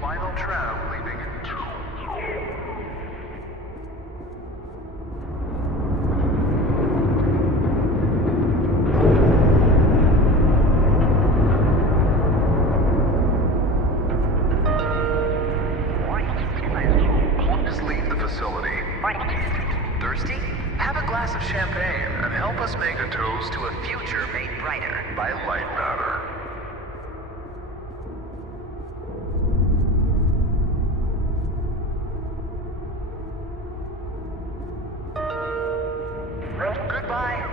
Final tram leaving in 2. Please leave the facility. Thirsty? Have a glass of champagne and help us make a toast to a Future made brighter. by Lightmatter. Goodbye.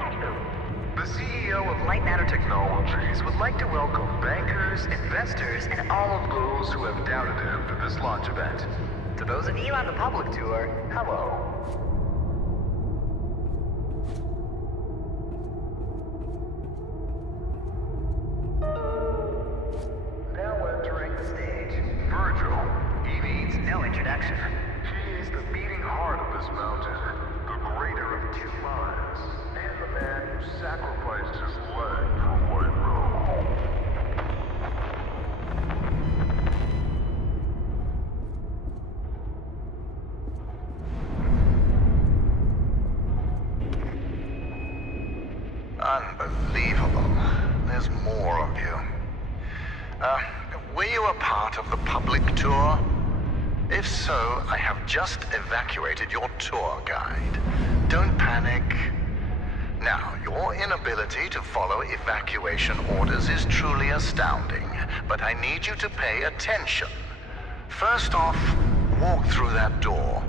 The CEO of Lightmatter Technologies would like to welcome bankers, investors, and all of those who have doubted him to this launch event. To those of you on the public tour, Hello. Now entering the stage, Virgil. he needs no introduction. He is the beating heart of this mountain, the greater of 2 minds, and the man who sacrificed his leg for White Row. Unbelievable. There's more of you. Were you a part of the public tour? If so, I have just evacuated your tour guide. Don't panic. Now, your inability to follow evacuation orders is truly astounding, but I need you to pay attention. First off, walk through that door.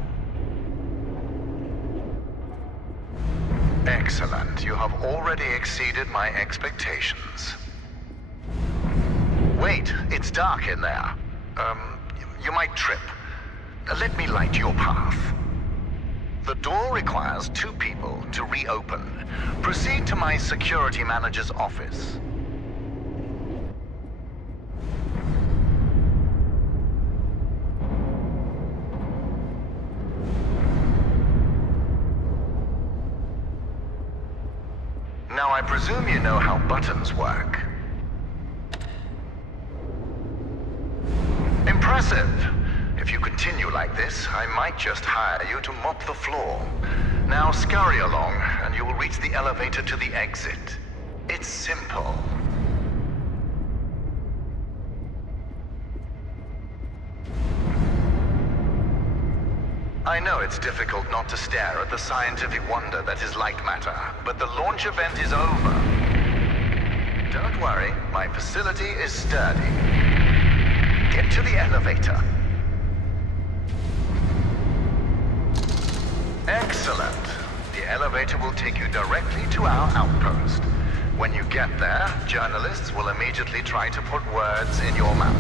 Excellent. You have already exceeded my expectations. Wait, it's dark in there. You might trip. Let me light your path. The door requires 2 people to reopen. Proceed to my security manager's office. Now, I presume you know how buttons work. Impressive. If you continue like this, I might just hire you to mop the floor. Now scurry along, and you will reach the elevator to the exit. It's simple. I know it's difficult not to stare at the scientific wonder that is Lightmatter, but the launch event is over. Don't worry, my facility is sturdy. Get to the elevator. Excellent. The elevator will take you directly to our outpost. When you get there, journalists will immediately try to put words in your mouth.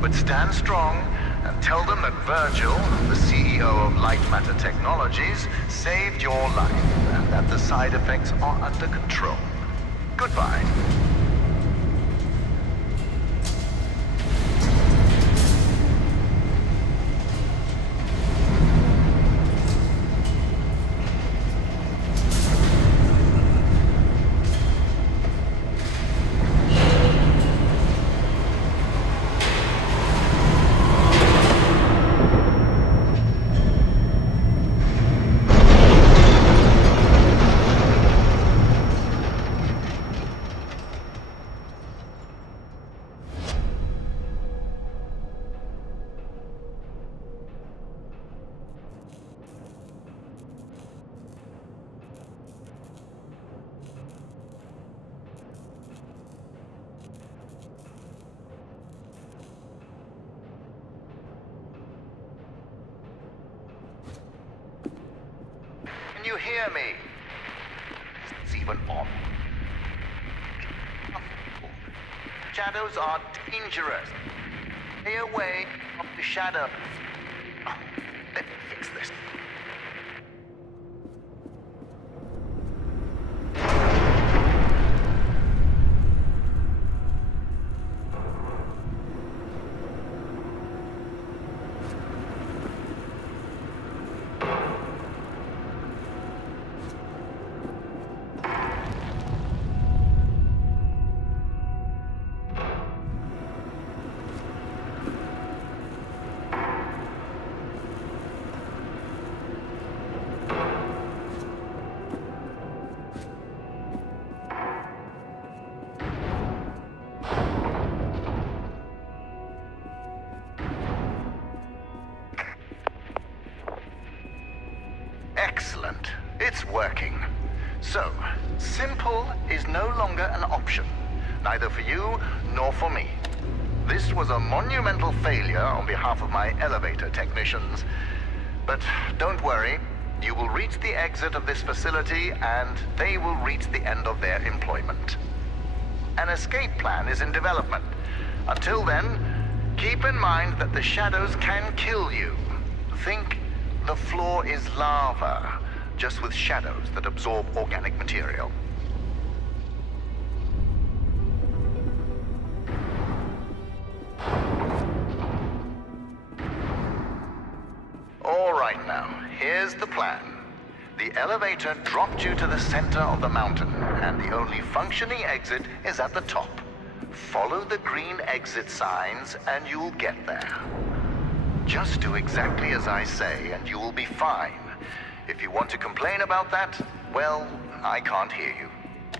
But stand strong and tell them that Virgil, the CEO of Lightmatter Technologies, saved your life and that the side effects are under control. Goodbye. Can you hear me? It's even on. Shadows are dangerous. Stay away from the shadow. Oh, let me fix this. Excellent. It's working. So, simple is no longer an option, neither for you nor for me. This was a monumental failure on behalf of my elevator technicians. But don't worry, you will reach the exit of this facility and they will reach the end of their employment. An escape plan is in development. Until then, keep in mind that the shadows can kill you. Think the floor is lava, just with shadows that absorb organic material. All right now, here's the plan. The elevator dropped you to the center of the mountain, and the only functioning exit is at the top. Follow the green exit signs, and you'll get there. Just do exactly as I say, and you will be fine. If you want to complain about that, well, I can't hear you.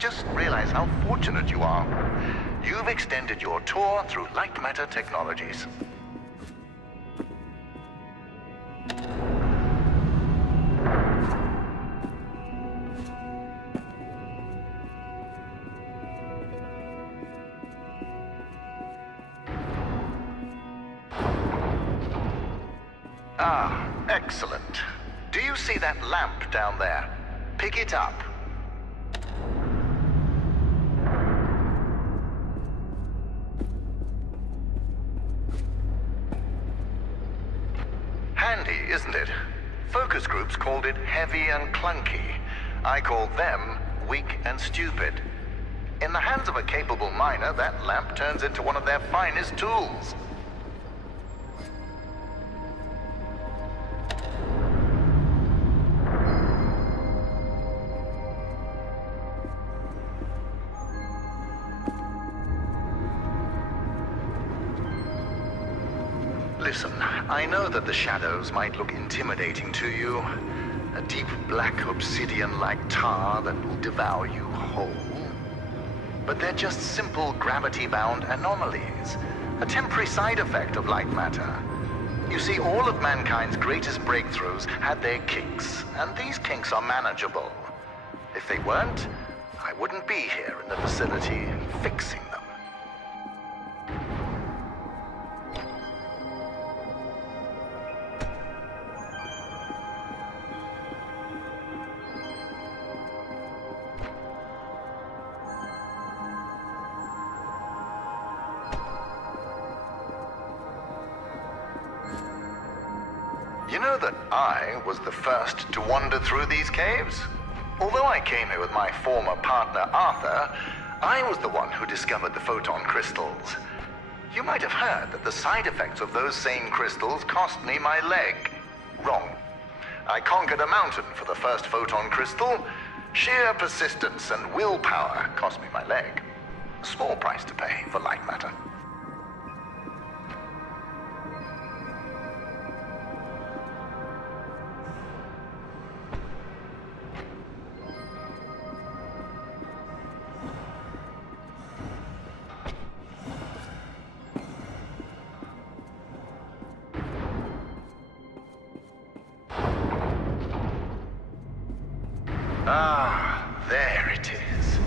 Just realize how fortunate you are. You've extended your tour through Lightmatter technologies. Ah, excellent. Do you see that lamp down there? Pick it up. Handy, isn't it? Focus groups called it heavy and clunky. I called them weak and stupid. In the hands of a capable miner, that lamp turns into one of their finest tools. Listen, I know that the shadows might look intimidating to you. A deep black obsidian-like tar that will devour you whole. But they're just simple gravity-bound anomalies. A temporary side effect of light matter. You see, all of mankind's greatest breakthroughs had their kinks, and these kinks are manageable. If they weren't, I wouldn't be here in the facility fixing them. You know that I was the first to wander through these caves? Although I came here with my former partner, Arthur, I was the one who discovered the photon crystals. You might have heard that the side effects of those same crystals cost me my leg. Wrong. I conquered a mountain for the first photon crystal. Sheer persistence and willpower cost me my leg. A small price to pay for light matter. Ah, there it is.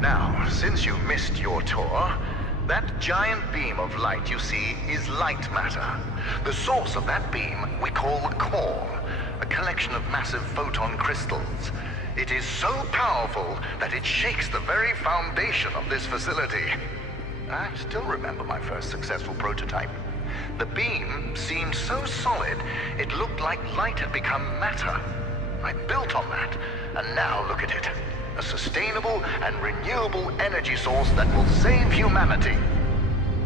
Now, since you missed your tour, that giant beam of light you see is light matter. The source of that beam we call the core, a collection of massive photon crystals. It is so powerful that it shakes the very foundation of this facility. I still remember my first successful prototype. The beam seemed so solid, it looked like light had become matter. I built on that, and now look at it. A sustainable and renewable energy source that will save humanity.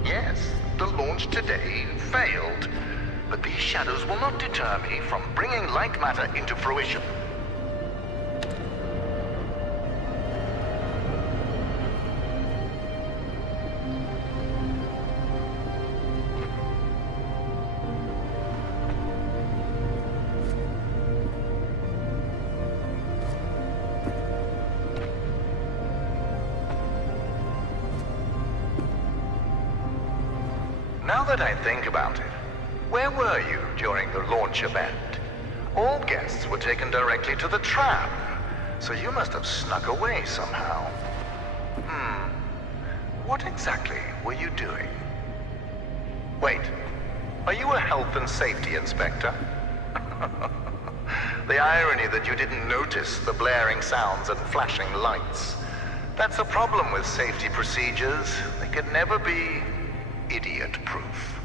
Yes, the launch today failed, but these shadows will not deter me from bringing light matter into fruition. Now that I think about it, where were you during the launch event? All guests were taken directly to the tram, so you must have snuck away somehow. What exactly were you doing? Wait, are you a health and safety inspector? The irony that you didn't notice the blaring sounds and flashing lights. That's a problem with safety procedures. They could never be idiot-proof.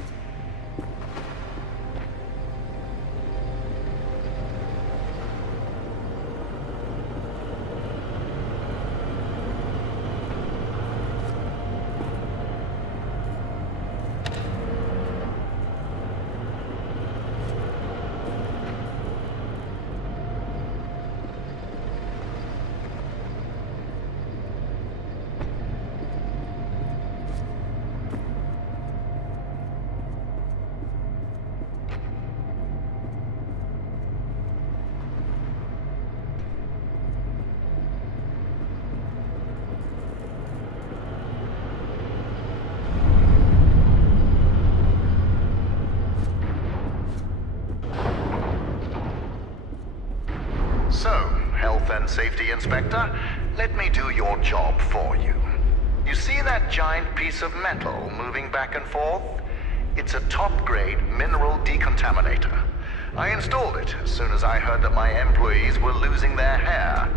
So, Health and Safety Inspector, let me do your job for you. You see that giant piece of metal moving back and forth? It's a top-grade mineral decontaminator. I installed it as soon as I heard that my employees were losing their hair.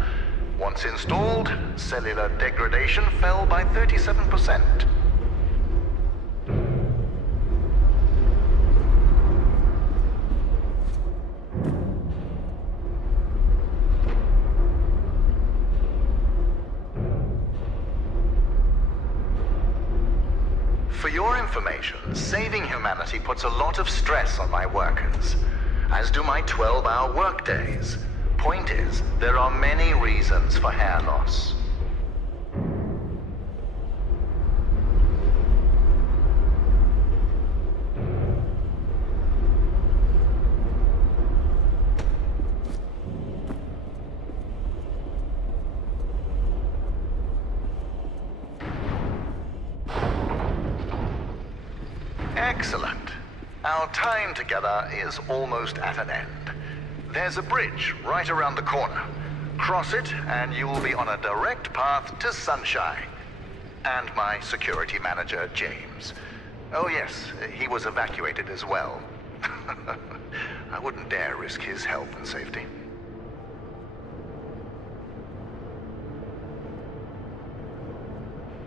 Once installed, cellular degradation fell by 37%. For your information, saving humanity puts a lot of stress on my workers, as do my 12-hour workdays. Point is, there are many reasons for hair loss. Excellent. Our time together is almost at an end. There's a bridge right around the corner. Cross it, and you will be on a direct path to Sunshine. And my security manager, James. Oh yes, he was evacuated as well. I wouldn't dare risk his health and safety.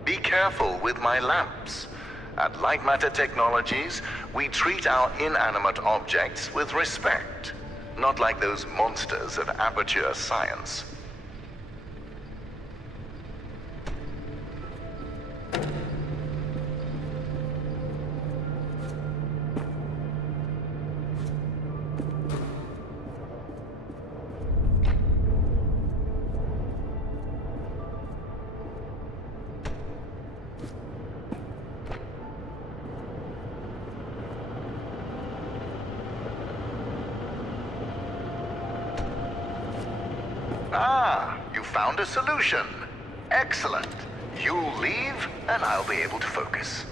Be careful with my lamps. At Lightmatter Technologies, we treat our inanimate objects with respect, not like those monsters of amateur science. Ah, you found a solution. Excellent. You leave, and I'll be able to focus.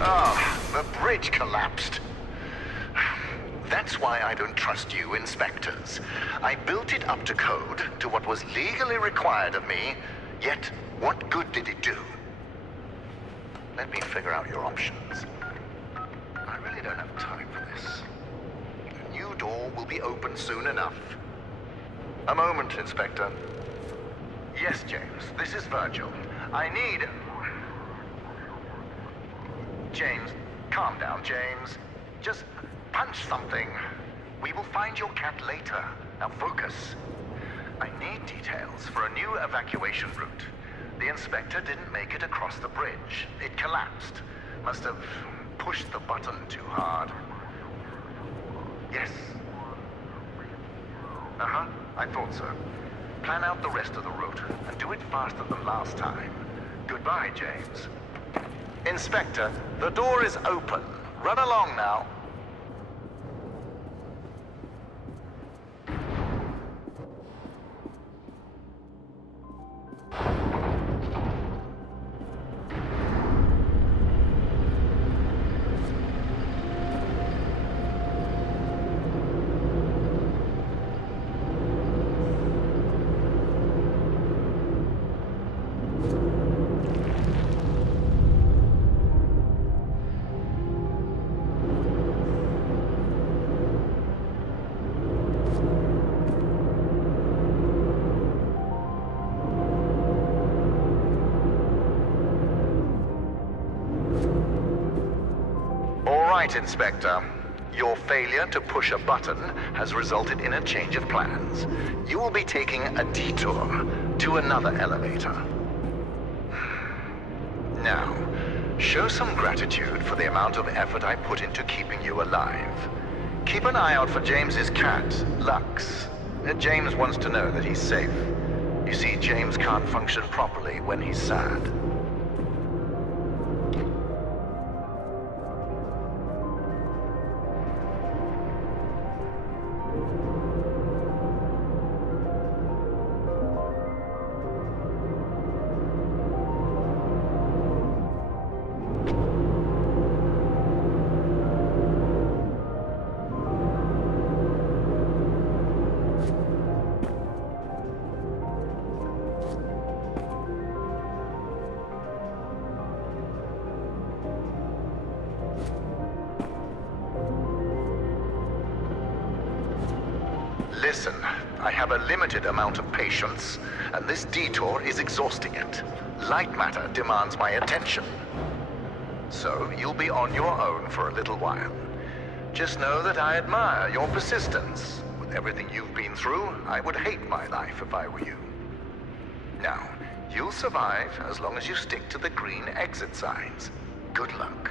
Ah, the bridge collapsed. That's why I don't trust you, inspectors. I built it up to code, to what was legally required of me, yet what good did it do? Let me figure out your options. I really don't have time for this. A new door will be open soon enough. A moment, Inspector. Yes, James, this is Virgil. I need... James, calm down, James. Just punch something. We will find your cat later. Now focus. I need details for a new evacuation route. The inspector didn't make it across the bridge. It collapsed. Must have pushed the button too hard. Yes. Uh-huh, I thought so. Plan out the rest of the route, and do it faster than last time. Goodbye, James. Inspector, the door is open. Run along now. right, Inspector. Your failure to push a button has resulted in a change of plans. You will be taking a detour to another elevator. Now, show some gratitude for the amount of effort I put into keeping you alive. Keep an eye out for James's cat, Lux. James wants to know that he's safe. You see, James can't function properly when he's sad. Listen, I have a limited amount of patience, and this detour is exhausting it. Lightmatter demands my attention. So, you'll be on your own for a little while. Just know that I admire your persistence. With everything you've been through, I would hate my life if I were you. Now, you'll survive as long as you stick to the green exit signs. Good luck.